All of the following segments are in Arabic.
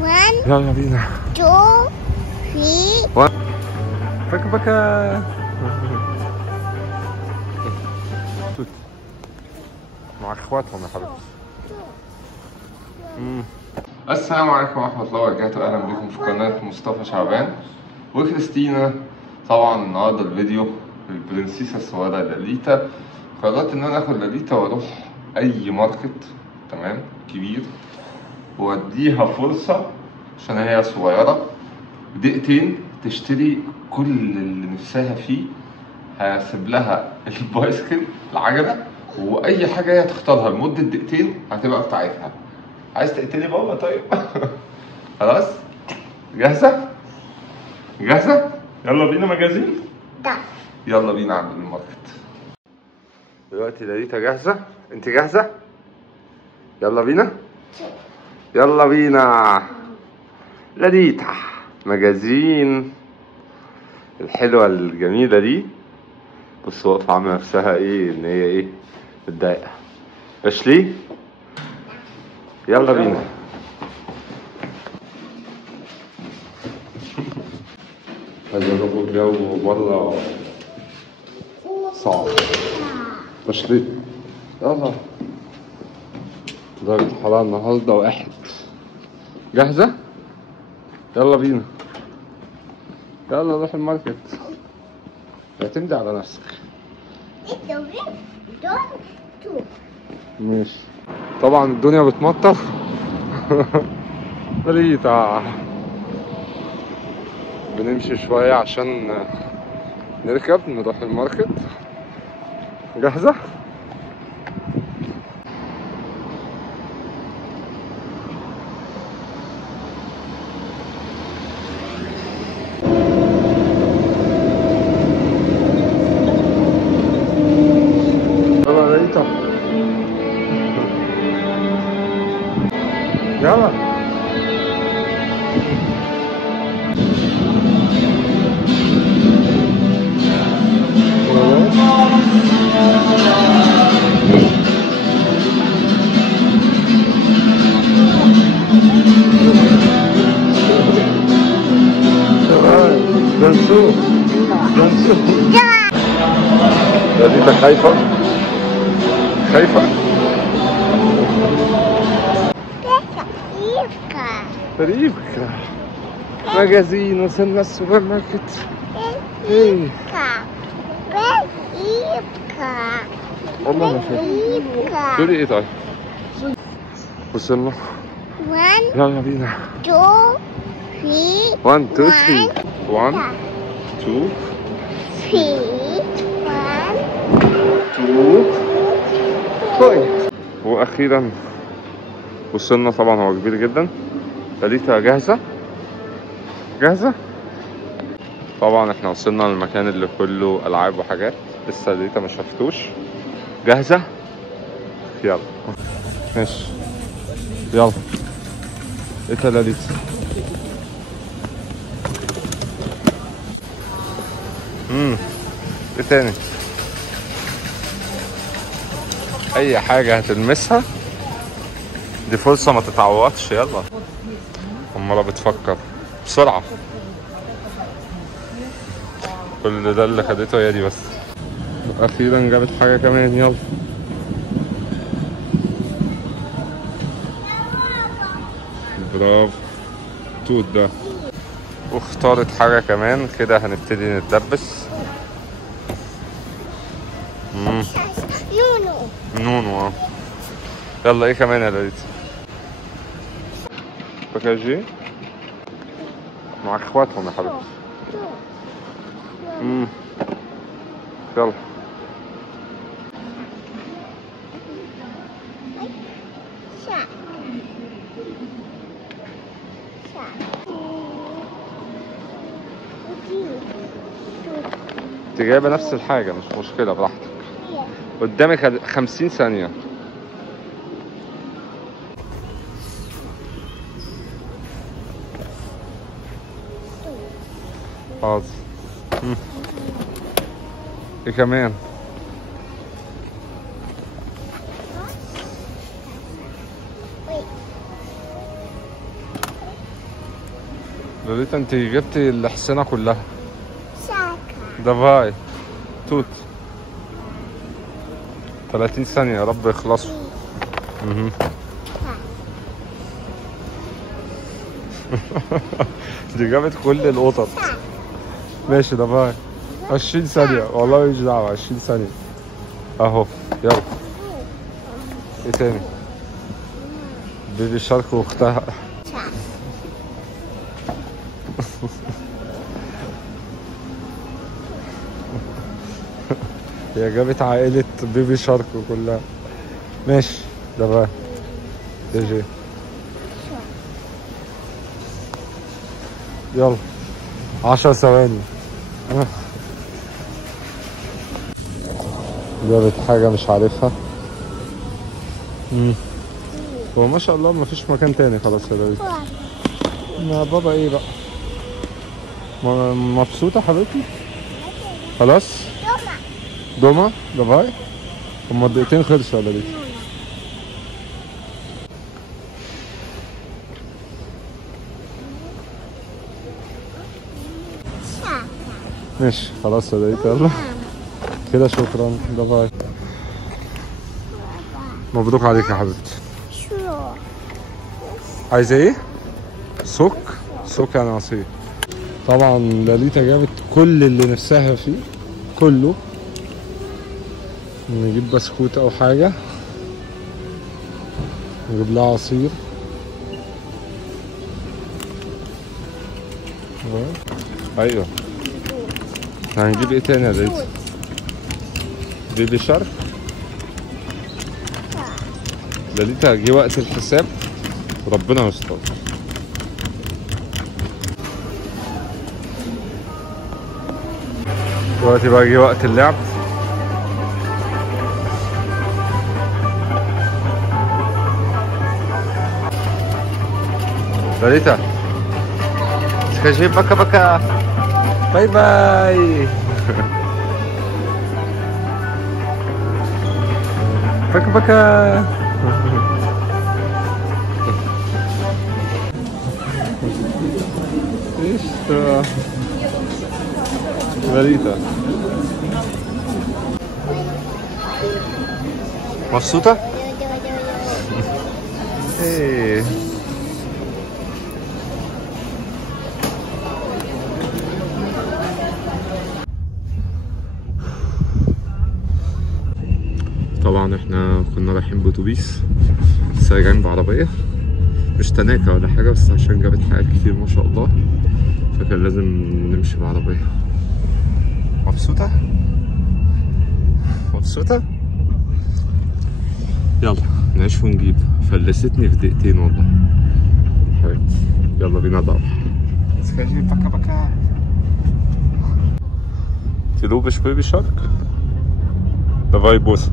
1 يلا بينا. 2 3 1 بكا بكا. مع اخواتهم يا حبيبتي. السلام عليكم ورحمة الله وبركاته، أهلا بكم في قناة مصطفى شعبان وكريستينا. طبعا النهاردة الفيديو البرنسيسة الصغيرة لاليتا. قررت إن أنا آخد لاليتا وأروح أي ماركت تمام كبير وأديها فرصة عشان هي صغيرة دقيقتين تشتري كل اللي نفسها فيه. هسيب لها البايسكل العجلة وأي حاجة هي تختارها لمدة دقيقتين هتبقى بتاعتها. عايز تقتلي بابا طيب؟ خلاص؟ جاهزة؟ جاهزة؟ يلا بينا مجازين؟ ده يلا بينا عند الماركت. دلوقتي لاليتا جاهزة؟ انت جاهزة؟ يلا بينا؟ يلا بينا لاليتا مجازين الحلوة الجميلة دي. بص واقفة عاملة نفسها ايه ان هي ايه متضايقة. اشلي يلا بينا. هجربوا الجو برا صعب. اشلي يلا. درجة الحرارة النهاردة 1. جاهزة؟ يلا بينا. يلا نروح الماركت. اعتمدي على نفسك. ماشي. طبعا الدنيا بتمطر. لاليتا بنمشي شوية عشان نركب نروح الماركت. جاهزة؟ يلا لاليتا يلا. جنسو جنسو. لاليتا خايفة خايفة. ريبكا مجازين وصلنا السوبر ماركت. ايه والله ما فاهم تقولي ايه. طيب وصلنا. 1 يلا بينا. 2 3 1 2 3 1 2 3 1 2 3. واخيرا وصلنا. طبعا هو كبير جدا. لاليتا جاهزة؟ جاهزة؟ طبعا احنا وصلنا للمكان اللي كله العاب وحاجات. لسه لاليتا ما شافتوش. جاهزة؟ يلا ماشي يلا. ايه يا لاليتا؟ ايه تاني؟ اي حاجة هتلمسها دي فرصة ما تتعوضش. يلا عمالة بتفكر بسرعة. كل ده اللي خدته هي دي بس. اخيرا جابت حاجة كمان. يلا برافو توت ده. واختارت حاجة كمان كده. هنبتدي نتدبس. نونو. يلا ايه كمان يا لاليتا؟ باكاجي مع اخواتهم يا حبيبتي. يلا انت جايبه نفس الحاجة مش مشكلة براحتك. قدامك 50 ثانية. حاضر. ايه كمان؟ لوليتا انت جبتي الحصينة كلها. شاكا. دافاي توت 30 ثانية يا رب يخلصوا. دي جابت كل القطط. ماشي دافاي 20 ثانية والله مش دعوة. 20 ثانية اهو. يلا ايه تاني؟ بيبي شارك واختها. هي جابت عائلة بيبي شارك كلها. ماشي ده بقى جي. يلا 10 ثواني. جابت حاجة مش عارفها. هو ما شاء الله مفيش مكان تاني خلاص يا بابي. ما بابا ايه بقى؟ مبسوطة حبيبتي؟ خلاص؟ دوما ده باي. هما الدقيقتين خلصوا ولا لسه؟ ماشي خلاص يا دقيقة. يلا كده شكرا. ده باي. مبروك عليك يا حبيبتي. عايزة ايه؟ سوك؟ سوك يعني عصير. طبعا لاليتا جابت كل اللي نفسها فيه كله. نجيب بسكوت او حاجة، نجيب لها عصير. ايوه هنجيب ايه تاني يا لاليتا؟ بيبي شارك. لاليتا جه وقت الحساب ربنا يستر. دلوقتي بقى جه وقت اللعب. لاليتا سكاجي بكا بكا. باي باي. بكا بكا. ايش لاليتا مبسوطة؟ ايه طبعا احنا كنا رايحين باتوبيس بس راجعين بعربية مش تناكة ولا حاجة، بس عشان جابت حاجات كتير ما شاء الله فكان لازم نمشي بعربية. مبسوطة؟ مبسوطة؟ يلا نعيش ونجيب. فلستني في دقيقتين والله حبيبتي. يلا بينا نروح. سكاجي بكا بكا. تلوبش بيبي شارك. دافاي بوسة.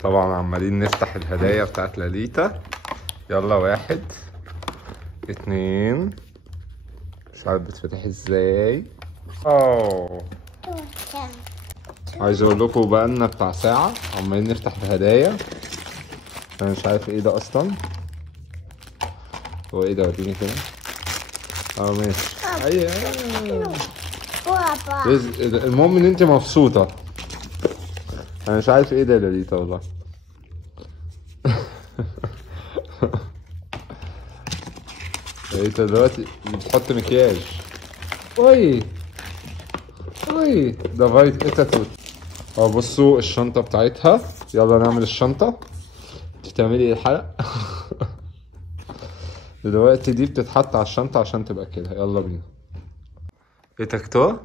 طبعا عمالين نفتح الهدايا بتاعت لاليتا. يلا 1 2 مش عارف بتفتح ازاي. عايز اقول لكم بقالنا بتاع ساعة عمالين نفتح الهدايا. انا مش عارف ايه ده اصلا. هو ايه ده؟ وريني كده. ماشي. ايوه المهم ان انت مبسوطة. انا مش عارف ايه ده لاليتا والله. لاليتا دلوقتي بتحط مكياج. اوي ده فايت ايه توت. بصوا الشنطة بتاعتها. يلا نعمل الشنطة. بتعملي الحلق. دلوقتي دي بتتحط على الشنطة عشان تبقى كده. يلا بينا. ايه تكتو؟ ايه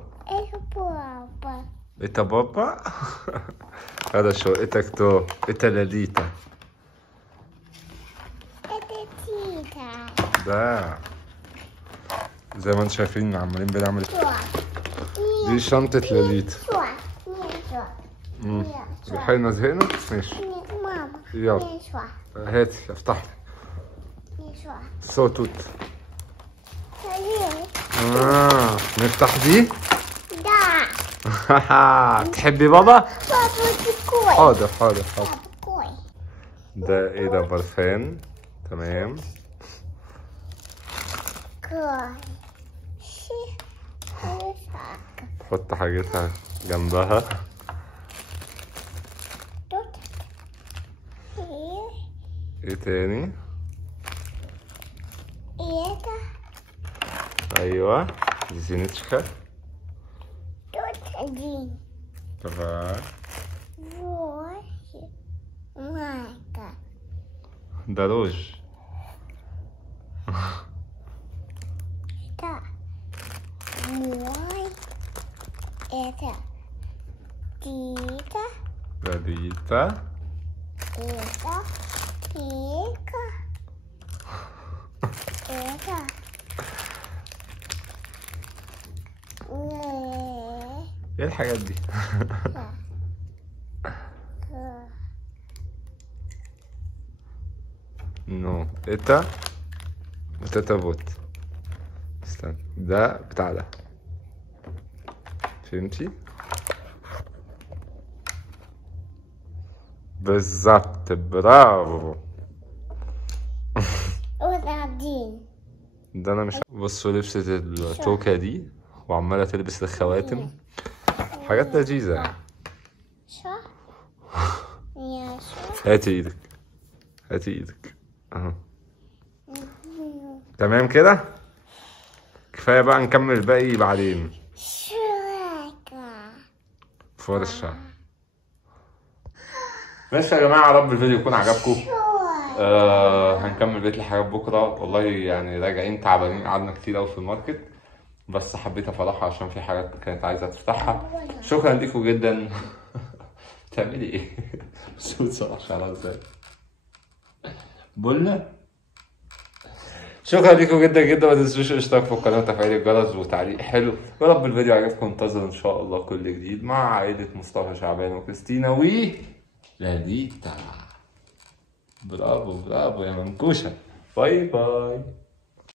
بابا. ايه بابا؟ هذا شو ايه تكتو؟ ايه لاليتا؟ ايه تيتا. ده زي ما انتم شايفين عمالين بنعمل. دي شنطة لاليتا. احنا زهقنا. ماشي ماما. يلا هاتي افتح لي. صوتوت نفتح دي. ده تحبي بابا؟ بابا كوي. حاضر حاضر حاضر. بابا كوي. ده ايه ده؟ برفان. تمام. كوي. حط حاجتها جنبها. ايه تاني؟ ايه ده؟ ايوه دي زينتشكا. توت دين. تمام. روش. مايكا. ده روج. ده موي. ايه ده؟ ديتا. ده ديتا. ايه ده؟ بيكا. ايه ده؟ ايه الحاجات دي؟ نو ايتا وتاتا بوت. استنى ده بتاع ده، فهمتي؟ بالظبط، برافو. وبعدين ده انا مش بصوا لبست التوكة دي وعمالة تلبس الخواتم، حاجات لذيذة يعني. صح؟ يا صح. هاتي ايدك، هاتي ايدك اهو. تمام كده، كفاية بقى، نكمل الباقي بعدين. شراكة. فرشة. ماشي يا جماعة، يا رب الفيديو يكون عجبكم. هنكمل بقية الحاجات بكرة. والله يعني راجعين تعبانين، قعدنا كتير أوي في الماركت، بس حبيت أفرحها عشان في حاجات كانت عايزة تفتحها. شكرا ليكم جدا. بتعملي ايه؟ بس بتصرف شعرها ازاي؟ بقولنا شكرا ليكم جدا جدا، ما تنسوش الاشتراك في القناه وتفعيل الجرس وتعليق حلو. يا رب الفيديو عجبكم، انتظروا ان شاء الله كل جديد مع عائله مصطفى شعبان وكريستينا و لاديتا. برافو برافو يا منكوشه. باي باي.